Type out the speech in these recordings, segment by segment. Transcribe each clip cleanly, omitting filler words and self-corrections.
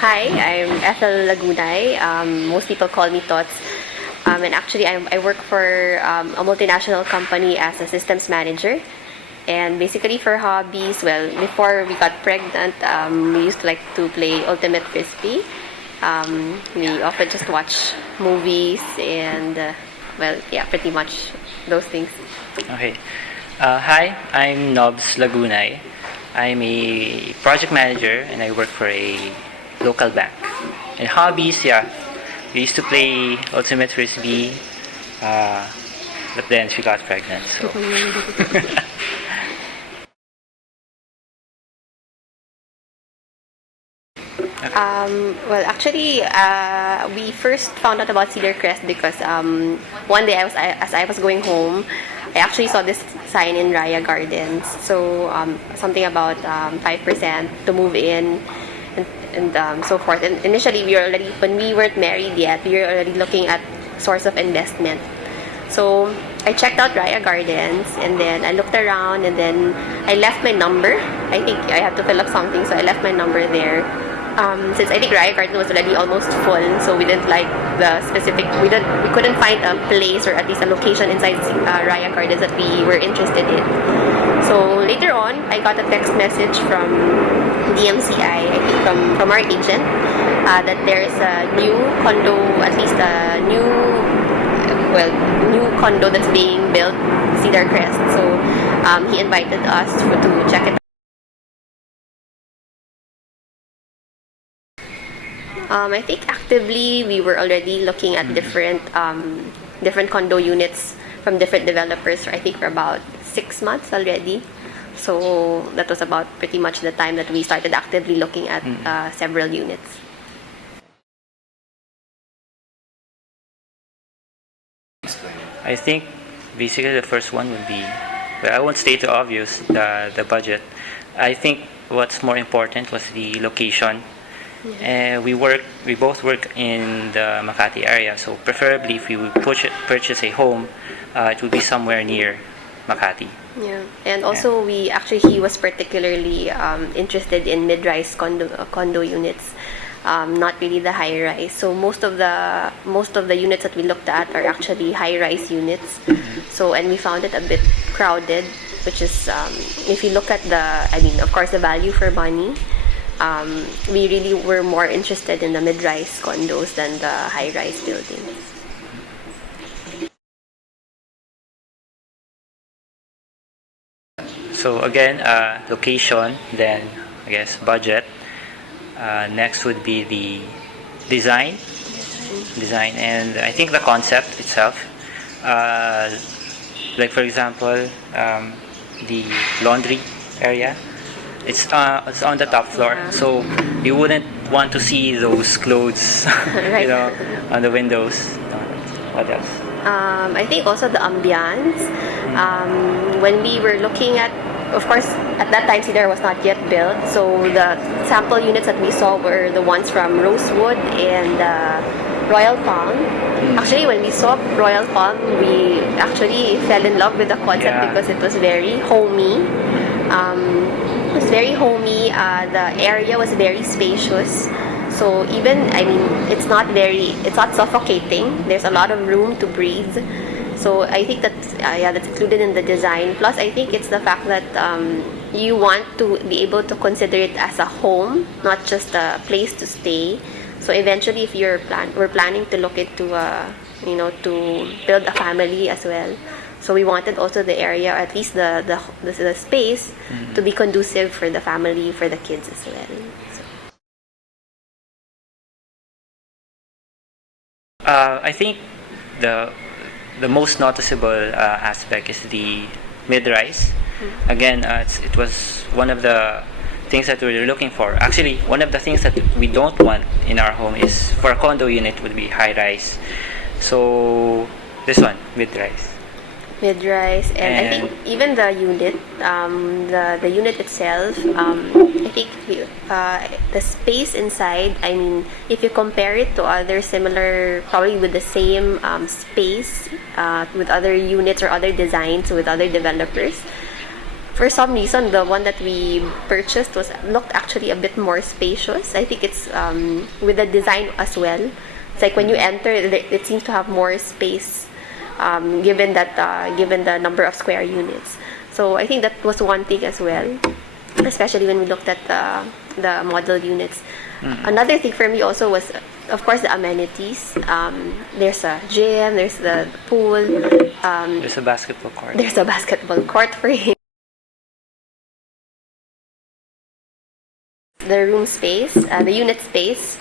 Hi, I'm Ethel Lagunay. Most people call me Tots. And actually, I work for a multinational company as a systems manager. And basically for hobbies, well, before we got pregnant, we used to like to play Ultimate Frisbee. We often just watch movies and, pretty much those things. Okay. Hi, I'm Nobs Lagunay. I'm a project manager and I work for a local bank. And hobbies, we used to play Ultimate Frisbee, but then she got pregnant, so. We first found out about Cedar Crest because one day as I was going home, I actually saw this sign in Raya Gardens. So something about 5% to move in and so forth. And initially, when we weren't married yet, we were already looking at source of investment. So I checked out Raya Gardens and then I looked around and then I left my number. I think I had to fill up something, so I left my number there. Since I think Raya Garden was already almost full, so we didn't like the specific. We couldn't find a place or at least a location inside Raya Gardens that we were interested in. So later on, I got a text message from DMCI, I think from our agent, that there is a new condo, at least a new condo that's being built, Cedar Crest. So he invited us to check it out. I think actively we were already looking at different condo units from different developers. I think for about 6 months already. So that was about pretty much the time that we started actively looking at several units. I think basically the first one would be, well, I won't state the obvious, the budget. I think what's more important was the location. We both work in the Makati area, so preferably if we would purchase a home, it would be somewhere near Makati. Yeah, and also he was particularly interested in mid-rise condo units, not really the high-rise. So most of the units that we looked at are actually high-rise units. So and we found it a bit crowded, which is if you look at of course the value for money. We really were more interested in the mid-rise condos than the high-rise buildings. So again, location, then I guess budget. Next would be the design, and I think the concept itself. Like for example, the laundry area. It's on the top floor, so you wouldn't want to see those clothes, right. On the windows. What else? I think also the ambiance. When we were looking at, of course, at that time Cedar was not yet built, so the sample units that we saw were the ones from Rosewood and Royal Palm. Actually, when we saw Royal Palm, we actually fell in love with the concept because it was very homey. It was very homey. The area was very spacious. So it's not suffocating. There's a lot of room to breathe. So I think that's included in the design. Plus, I think it's the fact that you want to be able to consider it as a home, not just a place to stay. So eventually, if we're planning to look into to build a family as well. So we wanted also the area, at least the space, to be conducive for the family, for the kids as well. So. I think the most noticeable aspect is the mid-rise. Again, it was one of the things that we were looking for. Actually, one of the things that we don't want in our home is for a condo unit would be high-rise. So this one, mid-rise. Mid-rise, and I think even the unit, the unit itself, I think the space inside, if you compare it to other similar, probably with the same space, with other units or other designs with other developers, for some reason, the one that we purchased looked actually a bit more spacious. I think it's with the design as well. It's like when you enter, it seems to have more space, given the number of square units. So I think that was one thing as well, especially when we looked at the model units. Another thing for me also was, of course, the amenities. There's a gym, there's the pool. There's a basketball court. There's a basketball court for him. The room space, the unit space.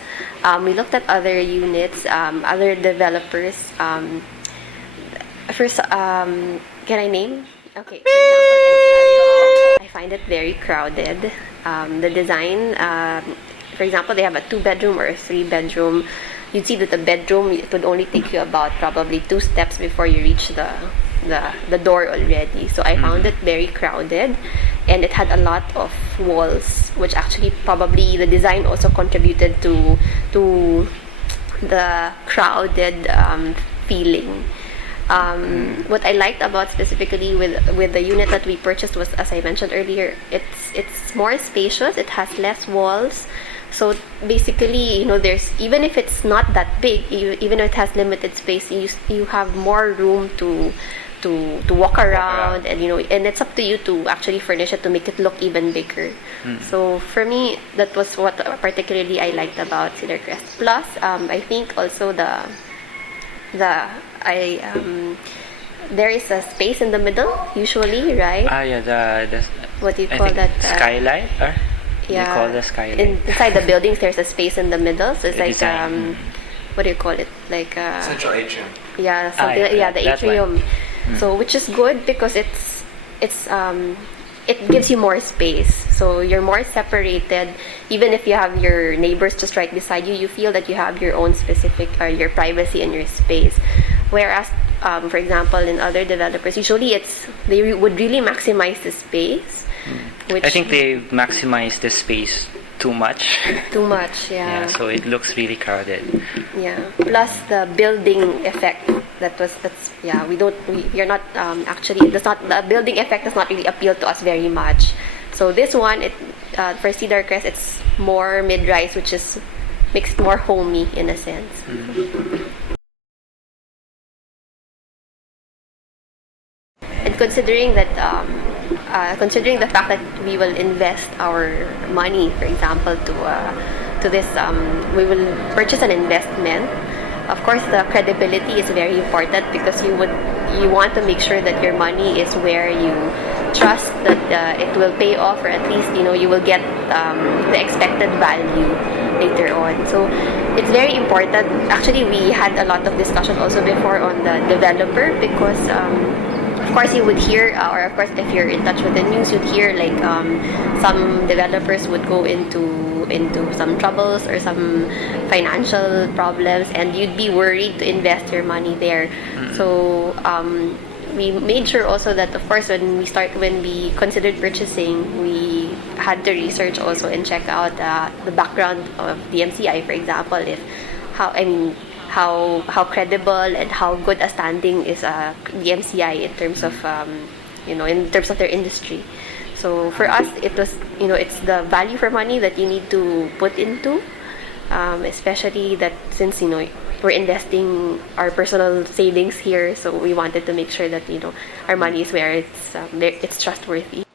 We looked at other units, other developers. First, can I name? Okay. For example, I find it very crowded. The design, for example, they have a 2-bedroom or a 3-bedroom. You'd see that the bedroom, it would only take you about probably 2 steps before you reach the door already. So I found it very crowded, and it had a lot of walls, which actually probably the design also contributed to the crowded feeling. What I liked about specifically with the unit that we purchased was, as I mentioned earlier, it's more spacious. It has less walls. So basically, there's, even if it's not that big, even if it has limited space, you have more room to walk around, and and it's up to you to actually furnish it to make it look even bigger. So for me, that was what particularly I liked about Cedar Crest. Plus, I think also there is a space in the middle usually, right? The what do you call that? Skylight, or yeah, you call the skylight. Inside the buildings, there's a space in the middle, so it's The like design. what do you call it? Like Central atrium. yeah, something like, yeah, the that one. atrium. So which is good because it gives you more space. So you're more separated. Even if you have your neighbors just right beside you, you feel that you have your own specific, or your privacy and your space. Whereas, for example, in other developers, usually they would really maximize the space. Which I think they maximize the space too much. Too much, yeah. Yeah, so it looks really crowded. Yeah. Plus the building effect. You're not actually, the building effect does not really appeal to us very much. So this one, for Cedar Crest, it's more mid-rise, which makes it more homey in a sense. And considering the fact that we will invest our money, for example, to this, we will purchase an investment. Of course, the credibility is very important because you want to make sure that your money is where you trust that it will pay off, or at least you will get the expected value later on. So it's very important. Actually, we had a lot of discussion also before on the developer because. Of course, you would hear, or of course, if you're in touch with the news, you'd hear like some developers would go into some troubles or some financial problems, and you'd be worried to invest your money there. So we made sure also that, of course, when we considered purchasing, we had to research also and check out the background of DMCI, for example, how credible and how good a standing is DMCI in terms of in terms of their industry. So for us, it was it's the value for money that you need to put into, especially that since we're investing our personal savings here, so we wanted to make sure that our money is where it's trustworthy.